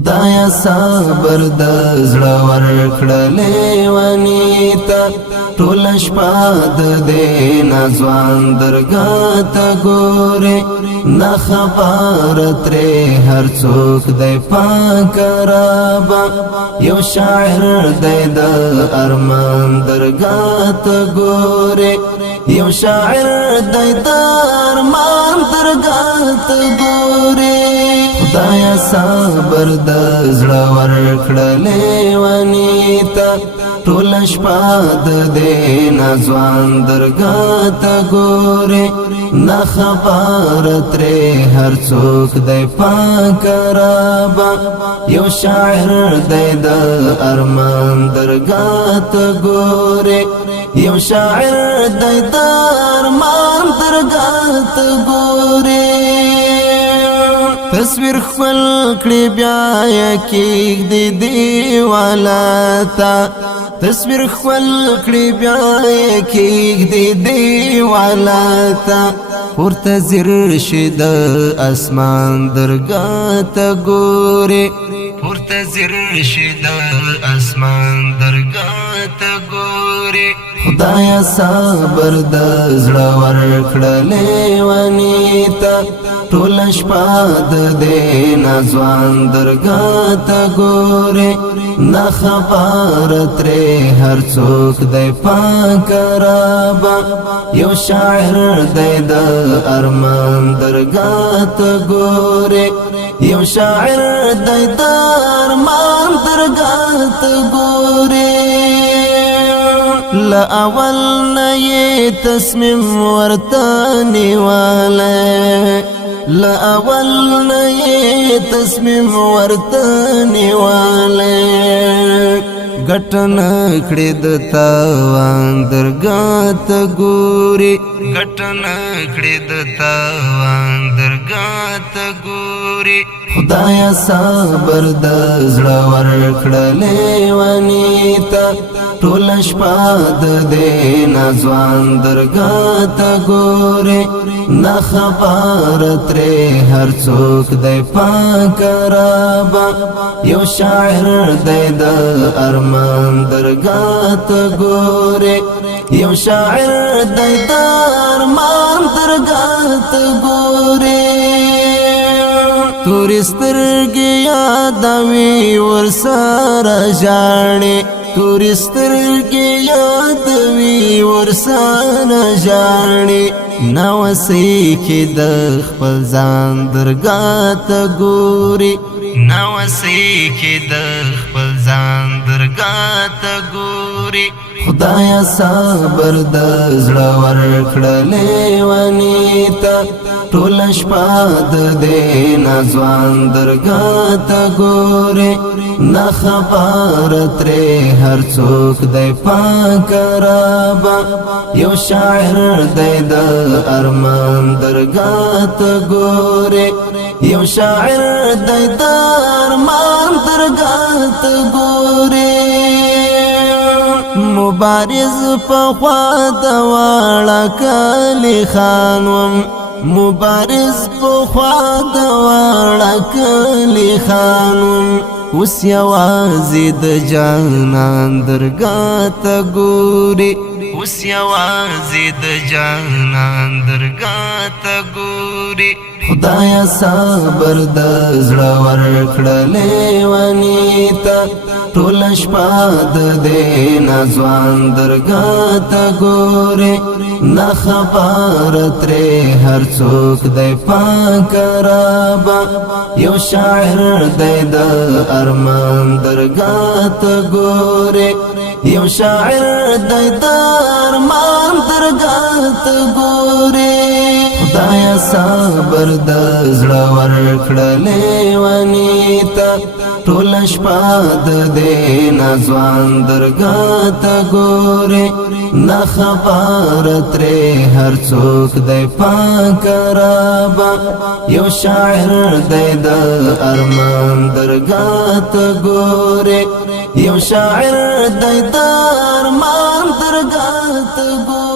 خدایا صبر د زړه ورکړه لیوانیتا ټول شپه د دې نازوان درګاه ته ګورې نه خبر ترې هر څوک دی پاک رابا یو شاعر دی د ارمان درګاه ته ګورې یو شاعر دی د ارمان درګاه ته ګورې خدایا صبر د زړه ورکړه لیوانیتا ټول شپه د دې نازوان درګاه ته ګورې نه خبر ترې هر څوک دی پاک رابا یو شاعر دی د ارمان درګاه ته ګورې یو شاعر دی د ارمان درګاه ته ګورې تصویر خپل کړي بیا کېږدي دیواله تا تصویر خپل کړي بیا کېږدي دیواله تا پورته ځیر شي د اسمان درګاه ته ګورې پورته ځیر شي د اسمان درګاه ته ګورې خدایا صبر د زړه ورکړه لیوانیتا ټول شپه د دې نازوان درګاه ته ګورې نه خبر ترې هر څوک دی پاک رابا یو شاعر دی د ارمان درګاه ته ګورې یو شاعر دی د ارمان درګاه ته ګورې لا اول نه یې تصمیم ورته نیوالی لا اول نه یې تصمیم ورته نیوالی ګټه نه کړې د تاوان درګاه ته ګورې ګټه نه کړې د تاوان درګاه ته ګورې خدایا صبر د زړه ورکړه لیوانیتا ټول شپه د دې نازوان درګاه ته ګورې نه خبر ترې هر څوک دی پاک رابا یو شاعر دی د ارمان درګاه ته ګورې یو شاعر دی د ارمان درګاه ته ګورې تورې سترګې یادوي ورسره ژاړې تورې سترګې یادوي ورسره ژاړې ناوسۍ کې د خپل ځان درګاه ته ګورې ناوسۍ کې د خپل ځان درګاه ته ګورې خدایا صبر د زړه ورکړه لیوانیتا ټول شپه د دې نازوان درګاه ته ګورې نه خبر ترې هر څوک دی پاک رابا یو شاعر دی د ارمان درګاه ته ګورې یو شاعر دی د ارمان درګاه ته ګورې مبارز په خوا د واړه کلی خان وم مبارز په خوا د واړه کلی خان وم اوس یوازې د جانان درګاه ته ګورې اوس یوازې د جانان درګاه ته ګورې خدایا صبر د زړه ورکړه لیوانیتا ټول شپه د دې نازوان درګاه ته ګورې نه خبر ترې هر څوک دی پاک رابا یو شاعر دی د ارمان درګاه ته ګورې یو شاعر دی د ارمان درګاه ته ګورې خدایا صبر د زړه ورکړه لیوانیتا ټول شپه د دې نازوان درګاه ته ګورې نه خبر ترې هر څوک دی پاک رابا یو شاعر دی د ارمان درګاه ته ګورې یو شاعر دی د ارمان درګاه ته ګورې